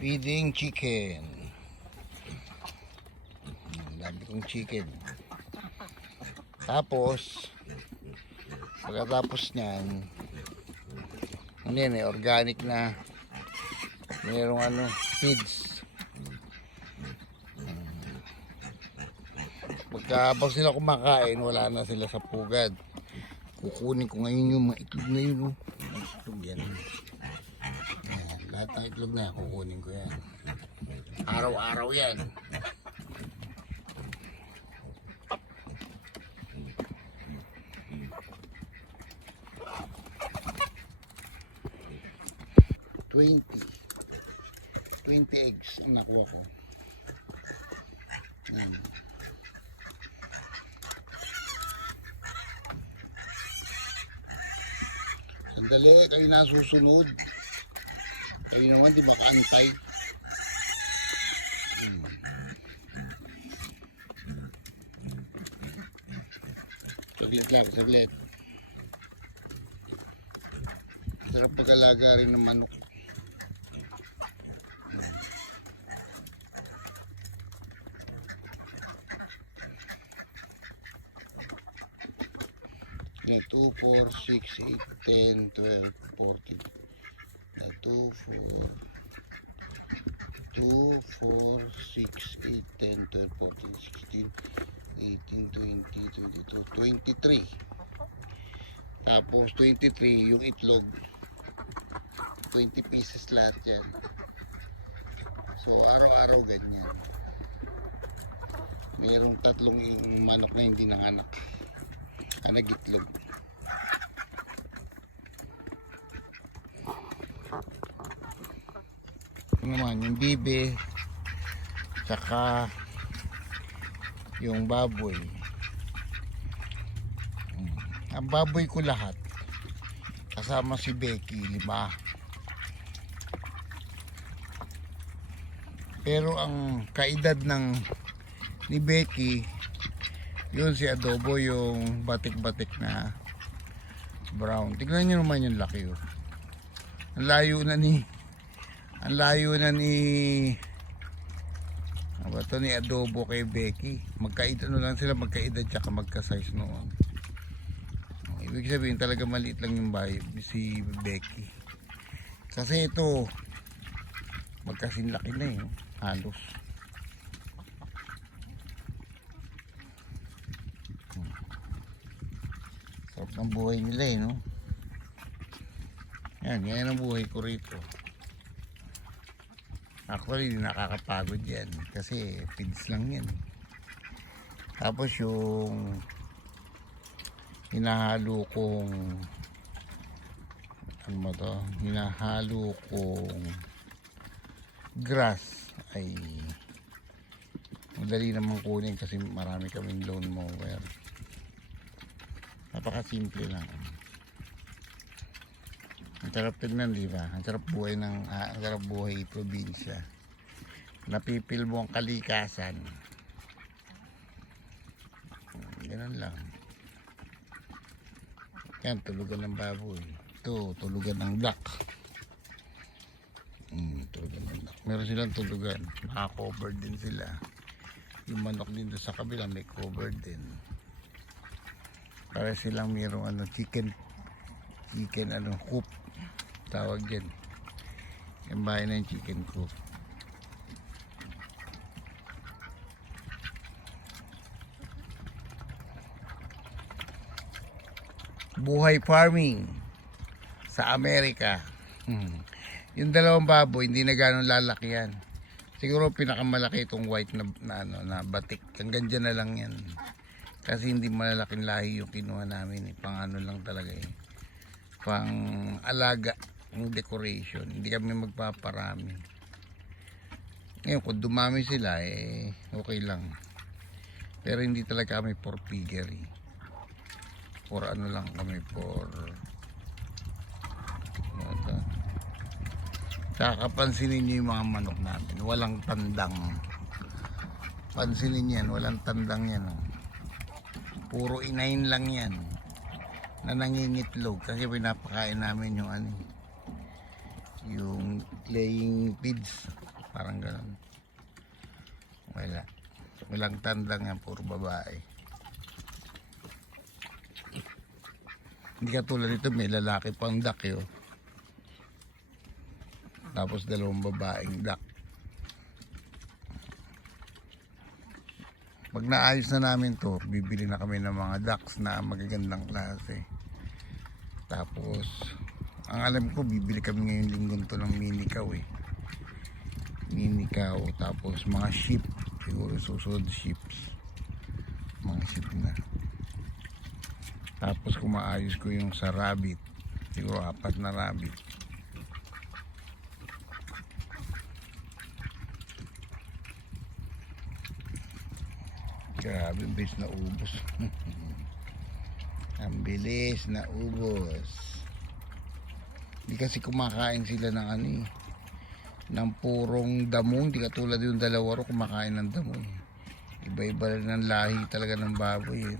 Feeding chicken. Dami kong chicken. Tapos pagkatapos niyan, ano yan organic na mayroong feeds. Pagkabang sila kumakain, wala na sila sa pugad. Kukunin ko ngayon yung mga itlog na yun. Itlog yan. Ayan, lahat ng itlog na yan, kukunin ko yan. Araw-araw yan. Twenty eggs ang nakuha ko. Ayan. Sandali, kayo na susunod. Kayo naman, di ba kaantay? Saglit lang, saglit. Sarap pag-alaga rin ng manok. Na 2, 4, 6, 8, 10, 12, 14. Na 2, 4, 6, 8, 10, 12, 14, 16, 18, 20, 22, 23. Tapos 23 yung itlog. 20 pieces lahat yan. So araw-araw ganyan. Mayroong 3 manok na hindi nanganak. Nag-itlog. Naman yung bibe saka yung baboy. Ang baboy ko lahat kasama si Becky 5. Pero ang kaedad ni Becky yun si Adobo, yung batik-batik na brown. Tignan nyo naman yung laki. Ang layo na ni ano ba to, ni Adobo kay Becky. Magkaedad lang sila, magkaedad tsaka magka-size noon. Ibig sabihin talaga maliit lang yung si Becky. Kasi ito magkasinlaki na halos. Sarap ng buhay nila no? Yan ang buhay ko rito. Actually, nakakapagod yan kasi feeds lang yan. Tapos yung hinahalo kong grass ay madali naman kunin kasi marami kaming lawn mower. Napakasimple lang. Ang sarap tignan, di ba? Ang sarap buhay probinsya. Napipil mo ang kalikasan. Ganun lang. Yan, tulugan ng baboy. Ito, tulugan ng duck. Tulugan ng duck. Meron silang tulugan. Naka-cover din sila. Yung manok din sa kabila may cover din. Para silang mayroong chicken coop tawag yan. Yung bahay ng chicken coop. Buhay farming sa Amerika. Yung dalawang baboy hindi na gano'ng lalaki yan. Siguro pinakamalaki itong white na batik. Hanggang dyan na lang yan. Kasi hindi malalaking lahi yung kinuha namin. Pang lang talaga pang alaga ng decoration. Hindi kami magpaparami. Ngayon kung dumami sila okay lang. Pero hindi talaga kami for piggery. For lang kami for kakapansinin nyo yung mga manok namin. Walang tandang. Pansinin yan. Walang tandang yan. Puro inahin lang yan. Na nangingitlog. Kasi pinapakain namin yung laying feeds. Parang ganun. Wala. Walang tandang yan, puro babae. Hindi katulad nito, may lalaki pang duck yun. Tapos dalawang babaeng duck. Pag naayos na namin to, bibili na kami ng mga ducks na magagandang klase. Tapos, ang alam ko, bibili kami ngayong linggon to ng mini cow eh. Mini cow, tapos mga sheep. Siguro susunod sheeps. Mga sheep na. Tapos kung maayos ko yung sa rabbit, siguro 4 na rabbit. Grabe, ang bilis na ubos. Ang bilis na ubos. Hindi kasi kumakain sila ng ano eh, ng purong damo. Hindi katulad yung dalawa ro kumakain ng damo eh. Iba-iba rin ang lahi talaga ng baboy eh.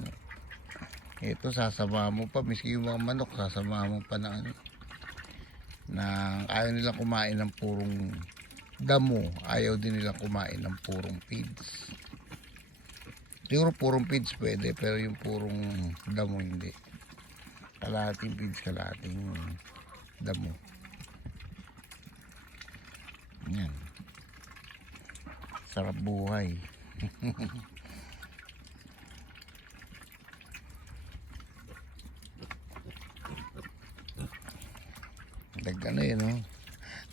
Ito sasama mo pa, miski yung mga manok sasama mo pa na ano, na ayaw nilang kumain ng purong damo, ayaw din nilang kumain ng purong feeds. Siguro purong feeds pwede, pero yung purong damo hindi. Kalahating feeds, kalahating damo. Yan. Sarap buhay. Ano yun, no?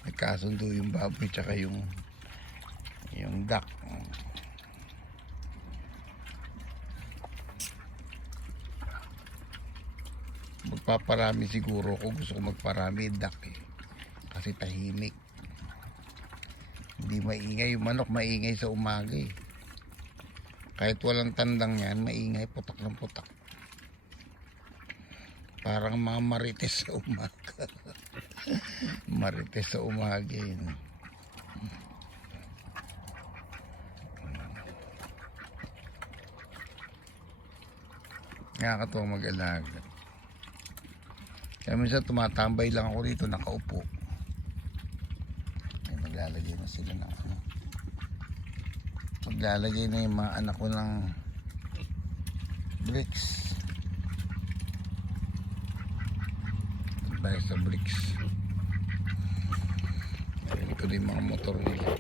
Nagkasundo yung baboy tsaka yung duck. Magpaparami siguro ako, gusto ko magparami duck eh. Kasi tahimik. Hindi maingay yung manok, maingay sa umaga eh. Kahit walang tandang yan, maingay, putak ng putak. Parang mga marites sa umaga. Marites sa umaga yun. Nakakatuwang mag-alaga. Kaya minsan tumatambay lang ako rito, nakaupo. Ay, maglalagay na sila ng ano. Maglalagay na yung mga anak ko ng bricks. Tayo sa bricks. Ito din mga motor nila.